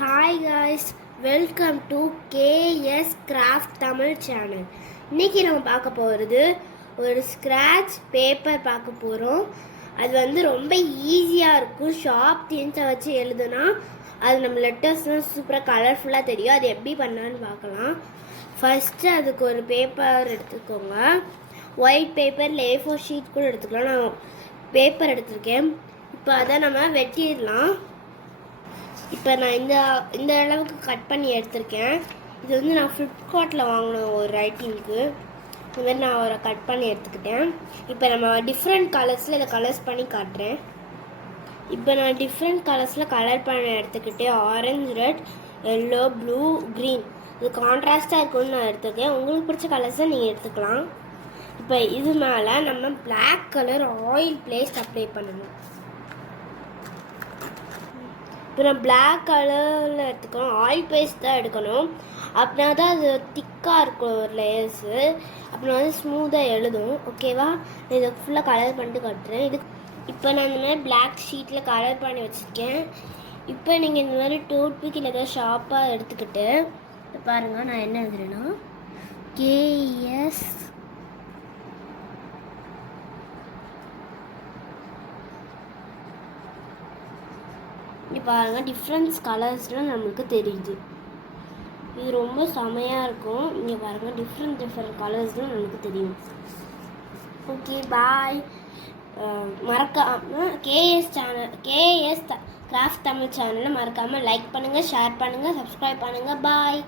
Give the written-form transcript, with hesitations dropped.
Hi guys, welcome to K S craft Tamil channel. இன்றைக்கி நம்ம பார்க்க போகிறது ஒரு ஸ்க்ராட்ச் பேப்பர் பார்க்க போகிறோம். அது வந்து ரொம்ப ஈஸியாக இருக்கும். ஷார்ப் திங்ஸை வச்சு எழுதுனா அது நம்ம லெட்டர்ஸ்லாம் சூப்பராக கலர்ஃபுல்லாக தெரியும். அது எப்படி பண்ணான்னு பார்க்கலாம். ஃபஸ்ட்டு அதுக்கு ஒரு பேப்பர் எடுத்துக்கோங்க. ஒயிட் பேப்பர், A4 ஷீட் கூட எடுத்துக்கலாம். நான் பேப்பர் எடுத்திருக்கேன். இப்போ அதை நம்ம வெட்டிடலாம். இப்போ நான் இந்த அளவுக்கு கட் பண்ணி எடுத்திருக்கேன். இது வந்து நான் ஃப்ளிப்கார்ட்டில் வாங்கினேன் ஒரு ரைட்டிங்க்கு. இந்த மாதிரி நான் ஒரு கட் பண்ணி எடுத்துக்கிட்டேன். இப்போ நம்ம டிஃப்ரெண்ட் கலர்ஸில் இதை கலர்ஸ் பண்ணி காட்டுறேன். இப்போ நான் டிஃப்ரெண்ட் கலர்ஸில் கலர் பண்ணி எடுத்துக்கிட்டேன். Orange, red, yellow, blue, green. இது கான்ட்ராஸ்டாக இருக்குன்னு நான் எடுத்துருக்கேன். உங்களுக்கு பிடிச்ச கலர்ஸை நீங்கள் எடுத்துக்கலாம். இப்போ இது மேலே நம்ம black colour oil paste apply பண்ணணும். இப்போ நான் பிளாக் கலரில் எடுத்துக்கணும். ஆயில் பேஸ்ட் தான் எடுக்கணும். அப்படின்னா தான் அது திக்காக இருக்கும் ஒரு லேயர்ஸு. அப்படின்னா வந்து ஸ்மூத்தாக எழுதும். ஓகேவா? நான் இதை ஃபுல்லாக கலர் பண்ணிட்டு காட்டுறேன். இப்போ நான் இந்த மாதிரி பிளாக் ஷீட்டில் கலர் பண்ணி வச்சுருக்கேன். இப்போ நீங்கள் இந்த மாதிரி டூத்பிக் இல்லை ஏதாவது ஷார்ப்பாக எடுத்துக்கிட்டு பாருங்கள் நான் என்ன எழுதுறேன்னா கேஎஸ் இங்கே பாருங்கள், டிஃப்ரெண்ட்ஸ் கலர்ஸ்லாம் நம்மளுக்கு தெரியுது. இது ரொம்ப செமையாக இருக்கும். இங்கே பாருங்கள், டிஃப்ரெண்ட் கலர்ஸ்லாம் நம்மளுக்கு தெரியும். ஓகே, பாய். மறக்காமல் கேஎஸ் கிராஃப்ட் தமிழ் சேனலை மறக்காமல் லைக் பண்ணுங்கள், ஷேர் பண்ணுங்கள், சப்ஸ்கிரைப் பண்ணுங்கள். பாய்.